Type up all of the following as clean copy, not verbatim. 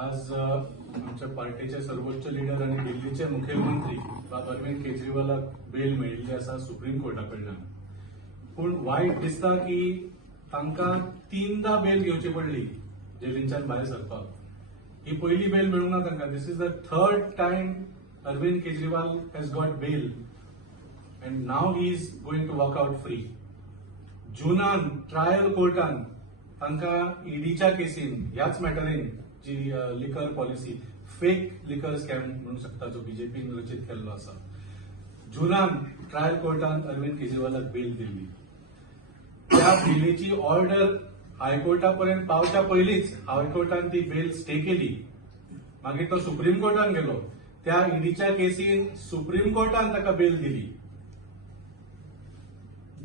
आज आमच्या पार्टीचे सर्वोच्च लीडर आणि दिल्लीचे मुख्यमंत्री अरविंद केजरीवालाक बेल मेळिल्ली आसा सुप्रीम कोर्टा कडल्यान. पूण वायट दिसता की तांकां 3दा बेल घेवची पडली जेलींच्यान भायर सरपाक. ही पयली बेल मेळूंक ना तांकां. This is the third time Arvind Kejriwal has got bail and now he is going to walk out free. जुनान ट्रायल कोर्टान तांकां ईडीच्या केसीन ह्याच मॅटरीन जी लिकर पॉलिसी फेक लिकर स्कॅम म्हणू शकता जो बीजेपीन रचित केल्लो आसा, जुनान ट्रायल कोर्टान अरविंद केजरीवालाक बेल दिल्ली. त्या बेलीची ऑर्डर हायकोर्टा पर्यंत पावच्या पयलींच हायकोर्टान ती बेल स्टे केली. मागीर तो सुप्रीम कोर्टान गेलो. त्या ईडीच्या केसीन सुप्रीम कोर्टान ताका बेल दिली.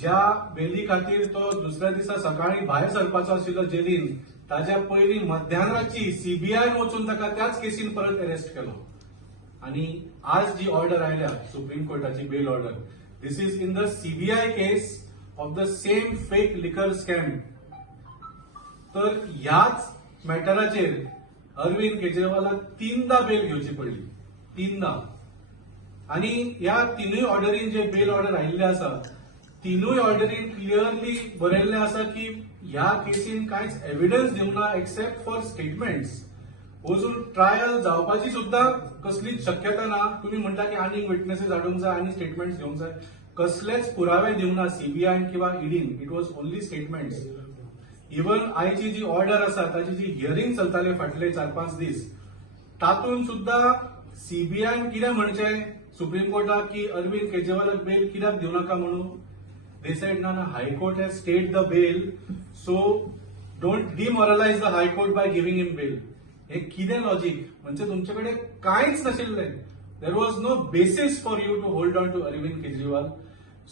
ज्या बेली खातीर तो दुसऱ्या दिसा सकाळी भायर सरपाचो आशिल्लो जेलीन, ताच्या पयली मध्यानरातची सीबीआयन वचून ताका त्याच केसीन परत अरेस्ट केलो. आणि आज जी ऑर्डर आयल्या सुप्रीम कोर्टाची bail order, this is in the CBI case of the same fake liquor scam. तर ह्याच मॅटराचेर अरविंद केजरीवालाक 3दा बेल घेवची पडली. 3दा. आणि ह्या तिनूय ऑर्डरीन जे बेल ऑर्डर आयिल्ले आसा, तिनूय ऑर्डरीन क्लिअरली बरयल्ले आसा की ह्या केसीन कांयच एव्हिडन्स दिवंक ना एक्सेप्ट फॉर स्टेटमेंट्स. अजून ट्रायल जावपाची सुद्धा कसलीच शक्यता ना. तुम्ही म्हणटा की आनी विटनेसेस हाडूंक जाय आनी स्टेटमेंट्स घेवंक जाय. कसलेच पुरावे दिवंक ना सीबीआयन किंवा ईडीन. It was only statements. Even आयची जी ऑर्डर आसा ताची जी हियरिंग चलताले फाटले 4-5 दीस, तातून सुद्धा सीबीआयन कितें म्हणचे सुप्रीम कोर्टाक की अरविंद केजरीवालाक बेल कित्याक दिवं नाका म्हणून. They said, no, High Court has stayed the bail, so don't demoralize the High Court by giving him bail. हे कितें लॉजिक? म्हणजे तुमच्याकडे कांयच नशिल्लें. There was no basis for you to hold on to Arvind Kejriwal.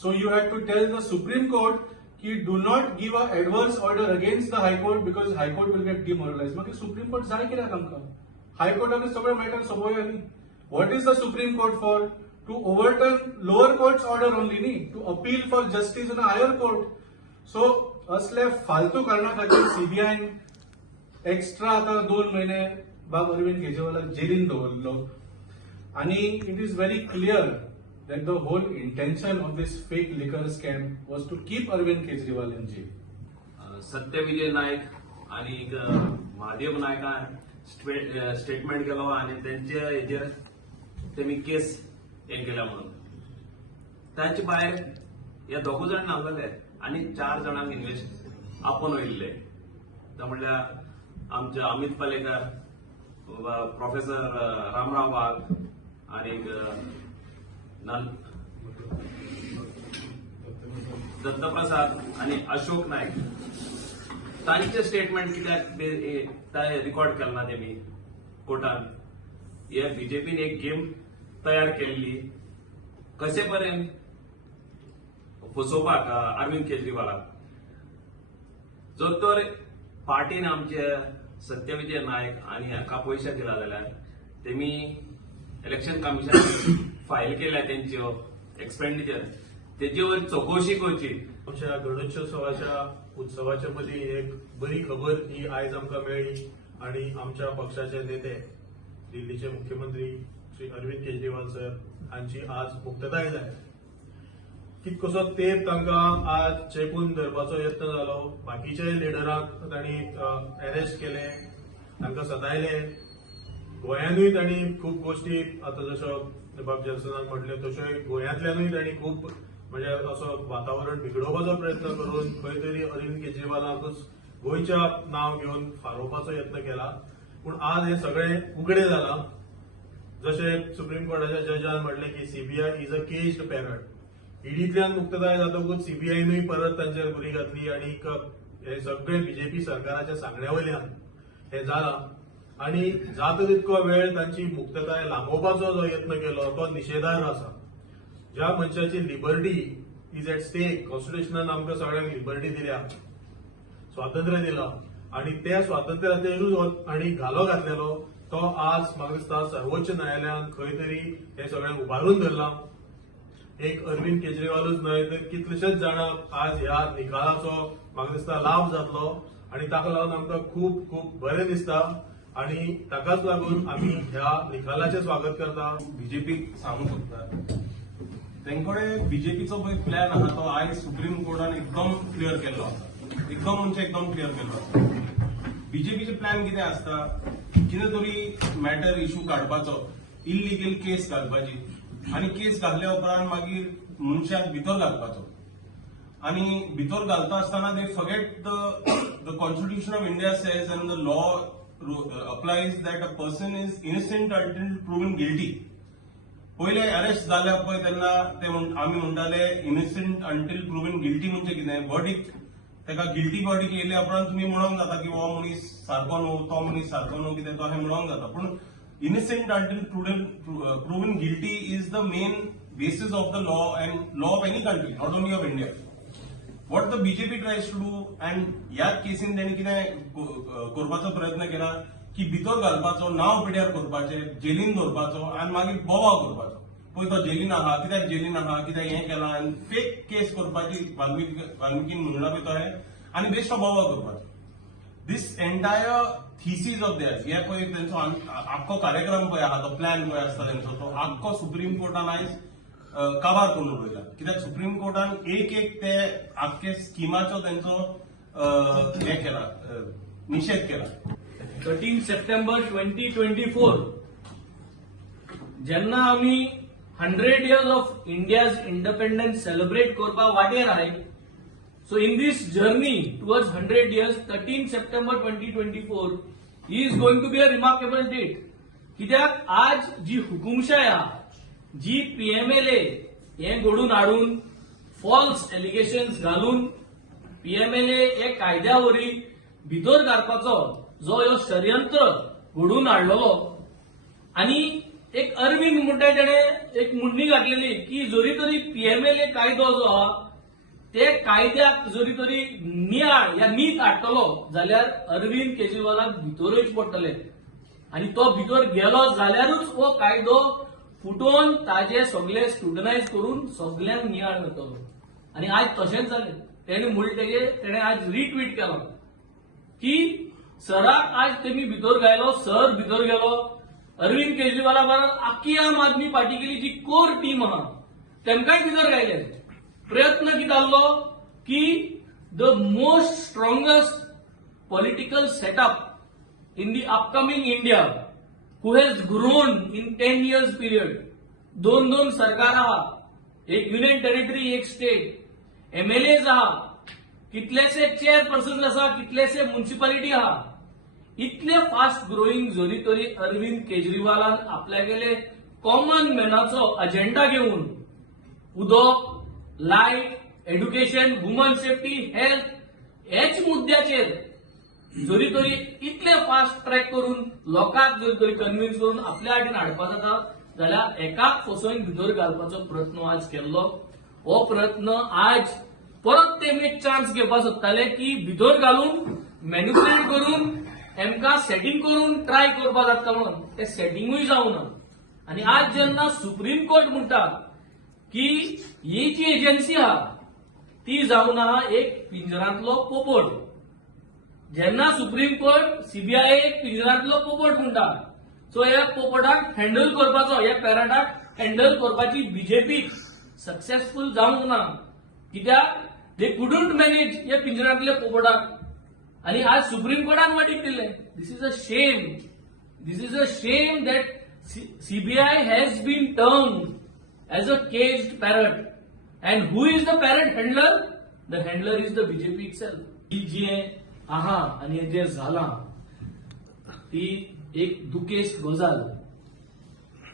So you had to tell the Supreme Court ki do not give a adverse order against the High Court because High Court will get demoralized. मागीर Supreme Court जाय कित्याक आमकां? High Courtaन सगळें matter सोंपयली. What is the Supreme Court for? To overturn lower court's order only, ni to appeal for justice in a higher court. So असले फालतू कारणा खातीर सीबीआयन extra आता 2 महिने बाब अरविंद केजरीवालाक जेलीन दवरलो. आणि it is very clear that the whole intention of this fake liquor scam was to keep Arvind Kejriwal in jail. Satyavijay Naik आणि महादेव नायकान स्टेटमेंट केलो आणि त्यांच्या हेजेर तेमी केस हे केल्या म्हणून. ताचे भायर हे 2 जाण नावलेले आणि 4 जाणांक इन्व्हेस्ट आपण वयल्ले. म्हणल्यार आमचे अमित पालेकर, प्रोफेसर रामराव वाघ आणि दत्तप्रसाद आणि अशोक नाईक. तांचे स्टेटमेंट कित्याक रिकॉर्ड केले ना तेमी कोर्टान. हे बीजेपीन एक गेम तयार केल्ली कशे पर्यंत फसोवपाक अरविंद केजरीवालाक. जर तर पार्टीन आमचे सत्यविजय नायक आणि हाका पयशे दिला जाल्यार तेमी इलेक्शन कमिशन फायल केल्या तेंच्यो एक्सपेंडिचर, तेजे वयर चौकशी करची. आमच्या गणेशोत्सवाच्या उत्सवाच्या मदीं एक बरी खबर ही आयज आमकां मेळ्ळी आणि आमच्या पक्षाचे नेते दिल्लीचे मुख्यमंत्री श्री अरविंद केजरीवाल सर हांची आज मुक्तताय जाय. कितकोसो तेंप तांकां आज चेपून धरपाचो यत्न जालो. बाकीचे लिडरांक तांणी अरेस्ट केले, तांकां सतायले. गोंयानूय तांणी खूप गोष्टी आता जसो बाब जर्सनान म्हटले तशें गोंयांतल्यानूय तांणी खूप म्हणजे असो वातावरण बिगडोवपाचो प्रयत्न करून खंय तरी अरविंद केजरीवालाकूच गोंयच्या नांव घेवन फारोवपाचो यत्न केला. पूण आज हे सगळें उघडें जालां. जशें सुप्रीम कोर्टाच्या जजान म्हटलें की CBI is a caged parrot. ईडींतल्यान मुक्तताय जातकूच सीबीआयनूय परत तांचेर गुरी घातली आणि हे सगळे बीजेपी सरकाराच्या सांगण्या वयल्यान हे जालां. आणि जाता तितको वेळ तांची मुक्तताय लांबोवपाचो जो यत्न केलो तो निशेधार्ह आसा. ज्या मनशाची लिबर्टी इज एट स्टेक, कॉन्स्टिट्युशनान आमकां सगळ्यांक लिबर्टी दिल्या, स्वातंत्र्य दिलां आणि त्या स्वातंत्र्याचेरूच आनी घालो घातलेलो तो आज म्हाका दिसता सर्वोच्च न्यायालयान खंय तरी हे सगळें उबारून धरलां. एक अरविंद केजरीवालूच न्हय तर कितलेशेच जाणांक आज ह्या निकालाचो म्हाका दिसता लाभ जातलो आणि ताका लागून आमकां खूप खूप बरें दिसता. आणि ताकाच लागून आम्ही ह्या निकालाचे स्वागत करता. बीजेपीक सांगू सोदता तेंकडे बीजेपीचो पळय प्लॅन आहा तो आयज सुप्रीम कोर्टान एकदम क्लियर केल्लो आसा. एकदम क्लियर केल्लो आसा. बीजेपीचे प्लॅन कितें आसता, कितें तरी मॅटर इश्यू काडपाचो, इल्लिगल केस घालपाची आनी केस घातल्या उपरांत मागीर मनशाक भितर घालपाचो. आणि भितर घालता आसतना they forget the constitution of India says and the law applies that a person is innocent until proven guilty. पहिले अरेस्ट जाल्या पळय तेन्ना ते आमी म्हणटाले इनोसंट अंटील प्रुव्हन गिल्टी म्हणजे कितें, वर्डिक्ट तेका गिल्टी वर्डिक्ट येयल्या उपरांत तुमी म्हणोंक जाता की हो मनीस सारको न्हू, तो मनीस सारको न्हू, कितें तो अशें म्हणोंक जाता. पूण innocent until proven guilty is the main basis of the law and law of any country, not only of India. What the BJP tries to do, and ह्या केसीन तेणी कितें करपाचो प्रयत्न केला की भितर घालपाचो, नांव पिड्यार करपाचें, जेलीन दवरपाचो आनी मागीर बोवाळ करपाचो. पळय तो जेलीन आहा, कित्याक जेलीन आहा, कित्याक हें केलां, आनी फेक केस करपाची वाल्मिकीन म्हणला पळय तो हें, आनी बेश्टो बोवाळ करपाचो. दीस एंटायर थिसीस ऑफ देअर्स, हे पळय तेंचो आख्खो कार्यक्रम पळय आहा, तो प्लॅन पळय आसता तेंचो, तो आख्खो सुप्रीम कोर्टान आयज काबार करून उडयला. कित्याक सुप्रीम कोर्टान एक ते आख्खे स्किमाचो तेंचो हें केला, निषेध केला. 13 सप्टेंबर 2024 जेन्ना आमी 100 years of India's independence celebrate करपा वाटेर आहाय, so in this journey towards 100 years 13 September 2024 is going to be a remarkable date. कित्याक आज जी हुकुमशाय आहा, जी पीएमएलए हे घडून हाडून फॉल्स एलिगेशन्स घालून पीएमएलए हे कायद्या वरी भितर घालपाचो जो ह्यो षडयंत्र घडून हाडलेलो, आनी एक अरविंद म्हणटा तेणे एक म्हणणी घातलेली की जरी तरी पीएमएलए कायदो जो आहा ते कायद्याक जरी तरी नियाळ या नीत हाडटलो जाल्यार अरविंद केजरीवालाक भितरूच पडटले, आनी तो भितर गेलो जाल्यारूच हो कायदो फुटोवन ताजे सगळे स्क्रुटनायज करून सगळ्यांक नियाळ जातलो. आनी आज तशेंच जालें. तेणे म्हणले तेणे आज रिट्वीट केलो की सराक आज तेमी भितर गायलो, सर भितर गेलो, अरविंद केजरीवाला बरोबर आख्खी आम आदमी पार्टी केली जी कोर टीम आहा तेमकांय भितर गायले. प्रयत्न कितें जाल्लो की the most strongest political setup in the upcoming India who has grown in 10 years period, दोन सरकार आहा, एक युनियन टेरिटरी, एक स्टेट, एमएलएज आहा, कितलेशे चेअरपर्सन आसा, कितलेशे म्युनिसिपालिटी आहा, इतले फास्ट ग्रोईंग जरी तरी अरविंद केजरीवालान आपल्यागेले कॉमन मॅनाचो अजेंडा घेऊन उदक, light, education, woman safety, health हेच मुद्द्याचेर जरी तरी इतले फास्ट ट्रॅक करून लोकांक जरी तरी कन्व्हिन्स करून आपल्या वाटेन हाडपा जाता जाल्यार एकाक फसोवन भितर घालपाचो प्रयत्न आज केल्लो. हो प्रयत्न आज परत तेमी एक चान्स घेवपाक सोदताले की भितर घालून मॅन्युप्युलेट करून एमकां सेटिंग करून ट्राय करपा जाता म्हणून ते सेटिंगूय जावना. आनी आज जेन्ना सुप्रीम कोर्ट म्हणटा की ही जी एजन्सी आहा ती जावन आहा एक पिंजरांतलो पोपट, जेन्ना सुप्रीम कोर्ट सीबीआय एक पिंजरांतलो पोपट म्हणटा, सो ह्या पोपटाक हँडल करपाचो, ह्या पॅरटाक हँडल करपाची बीजेपी सक्सेसफुल जावंक ना. कित्याक दे कुडंट मॅनेज ह्या पिंजरांतल्या पोपटाक, आनी आज सुप्रीम कोर्टान वाटीक दिले. दिस इज अ शेम. दिस is a shame that CBI has been turned as a caged parrot. And who is the parrot handler? The handler is the BJP itself. ही जे आहा आनी जे जाला ती एक दुखेस्त गजाल.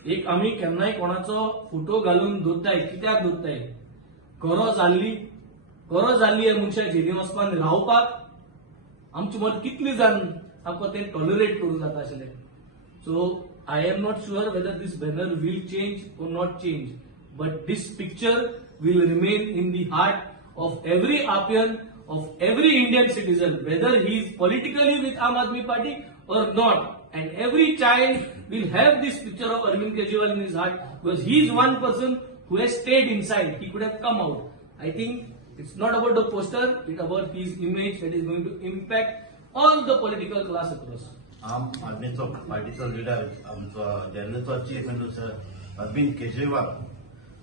एक आमी केन्नाय कोणाचो फोटो घालून दवरताय, कित्याक दवरताय? गरज जाल्ली मनशाक जेलीन वचपाक रावपाक आमचे मत कितली जाण आमकां ते टॉलरेट करूंक जाता आशिल्लें. So I am not sure whether this banner will change or not change, but this picture will remain in the heart of every Apian, of every Indian citizen, whether he is politically with Aam Aadmi Party or not. And every child will have this picture of Arvind Kejriwal in his heart because he is one person who has stayed inside. He could have come out. I think it's not about the poster, it's about his image that is going to impact all the political class across. आम आदमीचो पार्टीचो leader आमचो दिल्लीचो chief minister Arvind Kejriwal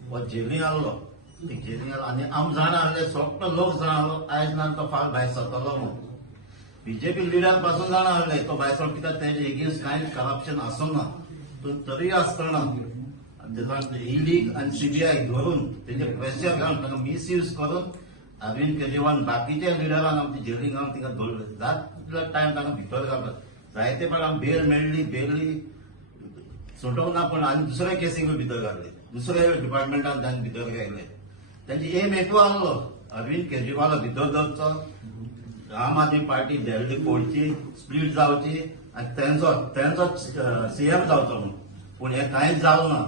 हो जेलीन आहलो जेलीन आनी आम जाण आहले सगळो लोक जाण आहलो आयज ना तो फाल भायर सरतलो म्हणून बीजेपी लिडर पासून जाण आहले तो भायर सर कित्याक तेजे एगेन्स्ट कांय करप्शन आसूना तरी आसतना ईडी आनी सीबीआय धरून तेजे प्रेशर घालून ताका मिसयूज करून अरविंद केजरीवाल बाकीच्या लिडरान आमच्या जेलीन घालून तिका दवरले जातलो टायम ताका भितर घालतात जायते फावट बेल मेळ्ळी सुटोवंक ना पण आनी दुसऱ्या केसीक भितर घातले दुसऱ्या डिपार्टमेंटान तांकां भितर घातले त्यांची एम एकू आहलो अरविंद केजरीवाल भितर धरचो आम आदमी पार्टी दिल्ली फोडची स्प्लीट जावची आनी तेंचो सीएम जावचो म्हणून पूण हे कांयच जावं ना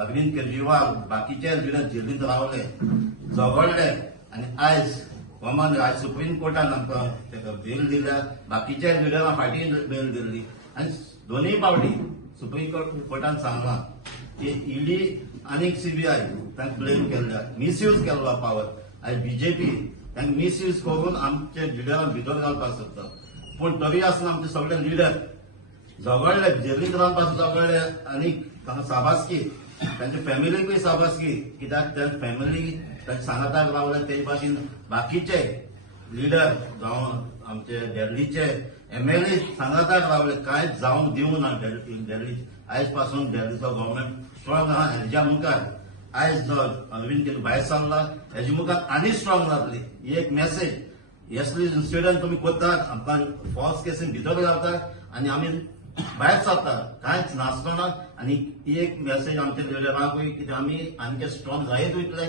अरविंद केजरीवाल बाकीचे लिडर जेलींत रावले झगडले आनी आयज आयज सुप्रीम कोर्टान आमकां तेका बेल दिल्या बाकीच्या लिडरां फाटीं बेल दिल्ली आनी दोनूय पावटी सुप्रीम कोर्टान सांगलां की ईडी आनी सीबीआय तांकां ब्लेम केल्ल्या मिसयूज केल्लो पावर आयज बीजेपी तांकां मिसयूज करून आमच्या लिडरांक भितर घालपाक सोदता पूण तरी आसतना आमचे सगळे लिडर झगडले जेलींत रावन पासून झगडले आनी तांकां शाबासकी तांच्या फॅमिलीकूय शाबासकी कित्याक त्या फॅमिली तांच्या सांगाताक रावले ते भाशेन बाकीचे लिडर जावं आमचे दिल्लीचे एमएलए सांगाताक रावले कांयच जावंक दिवंक ना दिल्ली आयज पासून दिल्लीचो गव्हर्मेंट स्ट्रॉंग आहा हेज्या मुखार आयज जो अरविंद केजरीवाल भायर सरला हेजे मुखार आनी स्ट्रॉंग जातली ही एक मेसेज येसली इन्सिडंट तुमी करतात आमकां फॉल्स केसीन भितर घालतात आनी आमी भायर सरता कांयच नासतना आनी ही एक मेसेज आमच्या लिडरांकूय कित्याक आमी आमचे स्ट्रॉंग जायत वयतले